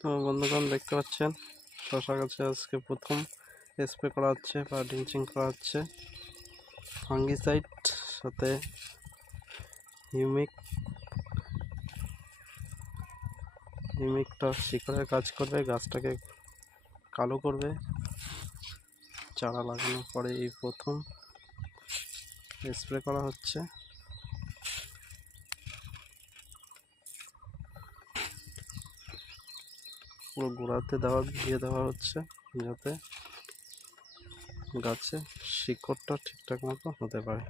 তো বন্ধুগণ, দেখতে পাচ্ছেন? শশা গাছে আজকে প্রথম স্প্রে করা হচ্ছে বা ড্রিঞ্চিং করা হচ্ছে। ফাঙ্গিসাইড, সাথে হিউমিক হিউমিকটা শিকড়ের কাজ করবে, গাছটাকে কালো করবে। চারা লাগানোর পরে এই প্রথম স্প্রে করা হচ্ছে। গোড়াতে দেওয়া দিয়ে দেওয়া হচ্ছে যাতে গাছে শিকড়টা ঠিকঠাক মতো হতে পারে।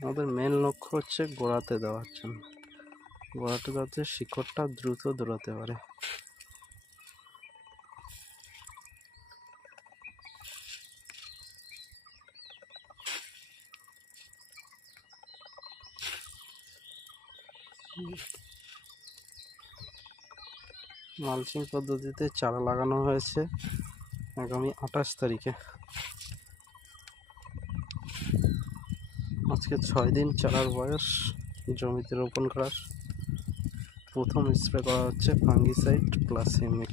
আমাদের মেন লক্ষ্য হচ্ছে গোড়াতে দেওয়ার জন্য গোড়াতে যাতে শিকড়টা দ্রুত দৌড়াতে পারে। মালচিং পদ্ধতিতে চারা লাগানো হয়েছে আগামী আঠাশ তারিখে। আজকে ছয় দিন চারার বয়স, জমিতে রোপণ করার। প্রথম স্প্রে করা হচ্ছে fungicide plus humic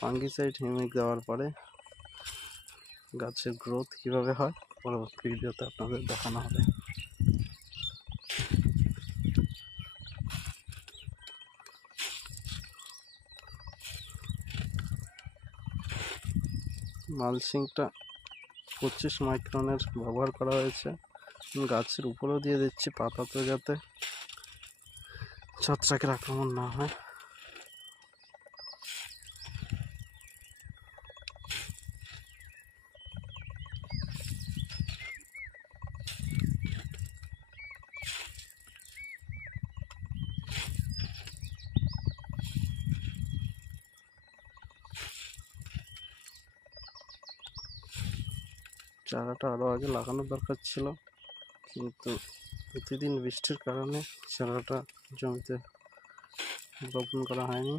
fungicide humic দেওয়ার পরে গাছের গ্রোথ কীভাবে হয়? পরবর্তী ভিডিওতে আপনাদের দেখানো হবে। মালচিংটা পঁচিশ মাইক্রনের ব্যবহার করা হয়েছে। গাছের উপরেও দিয়ে দিচ্ছি পাতাতে যাতে ছত্রাকের আক্রমণ না হয়। চারাটা আরও আগে লাগানোর দরকার ছিল। কিন্তু প্রতিদিন বৃষ্টির কারণে চারাটা জমিতে রোপণ করা হয়নি।